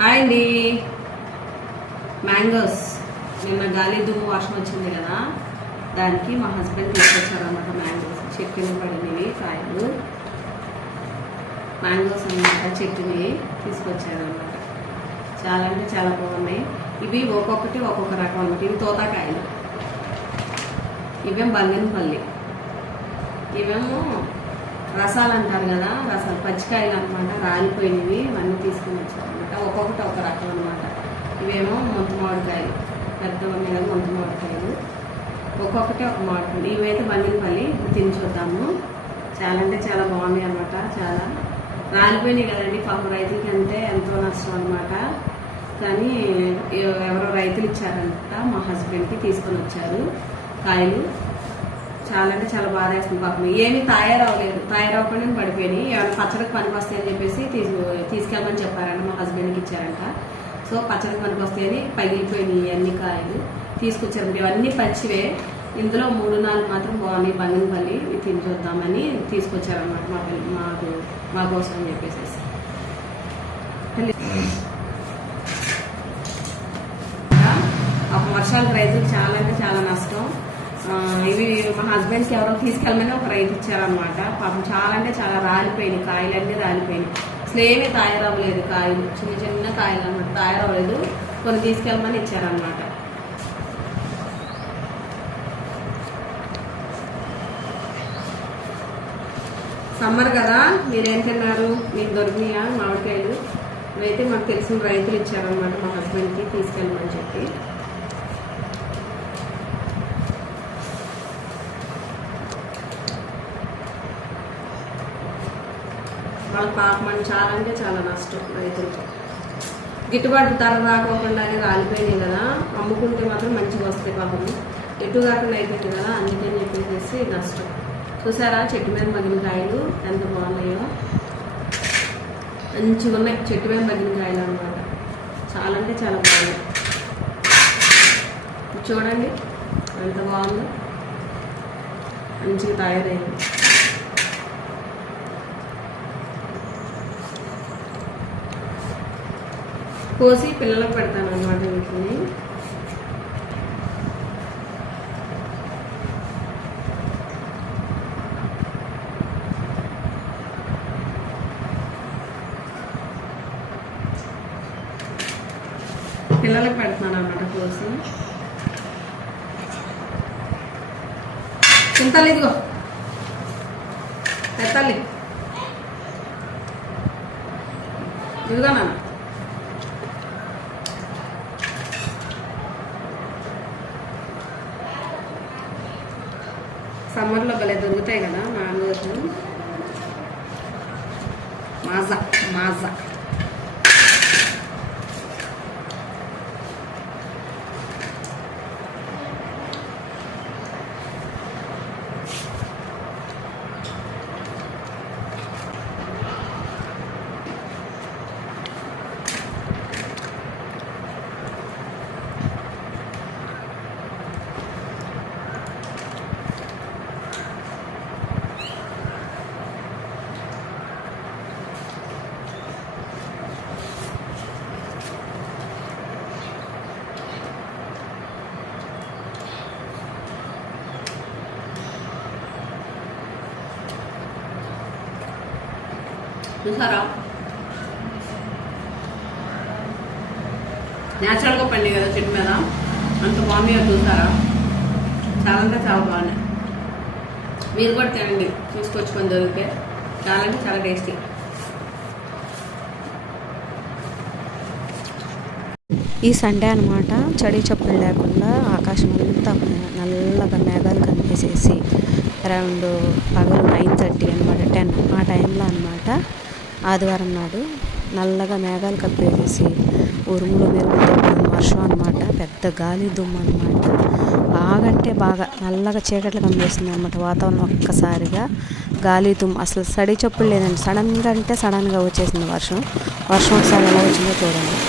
Hi అండి. Mangoes. నిన్న గాలి దుమ్ము వాసన వచ్చింది కదా దానికి మా హస్బెండ్ తీసుకొచ్చారన్నమాట మ్యాంగోస్. చెట్టుని పడినవి కాయలు. మ్యాంగోస్ అన్నమాట చెట్టుని తీసుకొచ్చారన్నమాట. చాలా అంటే చాలా బాగున్నాయి. ఇవి ఒక్కొక్కటి ఒక్కొక్క రకం అనమాట ఇవి తోతాకాయలు ఇవేం బంగినపల్లి. ఇవేమో రసాలు అంటారు కదా రసాలు పచ్చికాయలు అనమాట రాలిపోయినవి ఇవన్నీ తీసుకుని వచ్చారనమాట ఒక్కొక్కటి ఒక రకం అనమాట ఇవేమో ముంత మామిడికాయలు పెద్ద ఉన్నాయి కదా ముంత మామిడికాయలు ఒక్కొక్కటి ఒక మామిడికాయలు ఇవైతే బంగినపల్లి తిని చూద్దాము. చాలా అంటే చాలా బాగున్నాయి అనమాట చాలా. రాలిపోయినాయి కదండి పాప రైతులకి అంటే ఎంతో నష్టం అనమాట కానీ ఎవరో రైతులు ఇచ్చారంట మా హస్బెండ్కి తీసుకొని వచ్చారు కాయలు. చాలా అంటే చాలా బాధ వేస్తుంది పాపం. ఏమీ తయారవ్వలేదు. తయారవ్వకుండా పడిపోయినాయి. ఏమైనా పచ్చడికి పనికి వస్తాయని చెప్పేసి తీసుకు తీసుకెళ్ళమని చెప్పారంట మా హస్బెండ్కి ఇచ్చారంట. సో పచ్చడికి మనకు వస్తాయని పగిలిపోయినాయి అన్ని కాయలు. తీసుకొచ్చారండి ఇవన్నీ పచ్చివే. ఇందులో మూడు నాలుగు మాత్రం బాగున్నాయి. బంగినపల్లి ఇవి తిని చూద్దామని తీసుకొచ్చారనమాట మా పిల్ల మాకు మా కోసం అని చెప్పేసి ఒక వర్షాలు రైతులు చాలా అంటే చాలా నష్టం. ఇవి మా హస్బెండ్కి ఎవరో తీసుకెళ్ళమని ఒక రైతు ఇచ్చారనమాట పాపం చాలా అంటే చాలా రాలిపోయినాయి. కాయలన్నీ రాలిపోయినాయి. అసలు ఏమీ తయారవ్వలేదు కాయలు. చిన్న చిన్న కాయలు అనమాట తయారవ్వలేదు. కొన్ని తీసుకెళ్ళమని ఇచ్చారనమాట సమ్మర్ కదా. మీరేం తిన్నారు? మీకు దొరికినాయా? మామిడికాయలు? ఇవైతే మాకు తెలిసిన రైతులు ఇచ్చారనమాట మా హస్బెండ్కి తీసుకెళ్ళమని చెప్పి. వాళ్ళ పాపం చాలా అంటే చాలా నష్టం రైతులకి. గిట్టుబాటు ధర రాకోకుండానే రాలిపోయినాయి కదా. అమ్ముకుంటే మాత్రం మంచిగా వస్తాయి పాపం. ఎటు కాకుండా అయిపోయింది కదా. అందుకని చెప్పేసి నష్టం. చూసారా? చెట్టు మీద మగిన కాయలు ఎంత బాగున్నాయో. మంచిగా ఉన్నాయి. చెట్టు మీద మగిన కాయలు అనమాట చాలా అంటే చాలా బాగున్నాయి. చూడండి. ఎంత బాగుందో. మంచిగా తయారైంది. కోసి పిల్లలకు పెడతాను అనమాట వీటిని. పిల్లలకు పెడుతున్నాను అనమాట కోసి. చింతలు ఇదిగో. పెట్టాలి ఇదిగో నాన్న. సమ్మర్లో భలే దొరుకుతాయి కదా మ్యాంగోస్ మాజా మాజా. చూసారా? న్యాచురల్గా పండి కదా చెట్టు మీద. అంత బాగున్నాయో చూసారా? చాలా అంటే చాలా బాగున్నాయి. మీరు కూడా తినండి. తీసుకొచ్చుకొని దొరికితే చాలా అంటే చాలా టేస్టీ ఈ సండే అనమాట చడి చెప్పులు లేకుండా ఆకాశం అంతా నల్లగా మేఘాలు కనిపేసేసి అరౌండ్ పగలు నైన్ థర్టీ అనమాట టెన్ ఆ టైంలో అనమాట ఆదివారం నాడు నల్లగా మేఘాలు కప్పేసేసి ఉరుములు మెరుగులతో వర్షం అనమాట పెద్ద గాలి దుమ్ము అనమాట బాగంటే బాగా నల్లగా చీకట్లు కమ్మేసింది అనమాట వాతావరణం ఒక్కసారిగా. గాలి దుమ్ము అసలు సడి చప్పుడు లేదండి. సడన్గా అంటే సడన్గా వచ్చేసింది వర్షం. వర్షం ఒకసారి ఎలా వచ్చిందో చూడండి.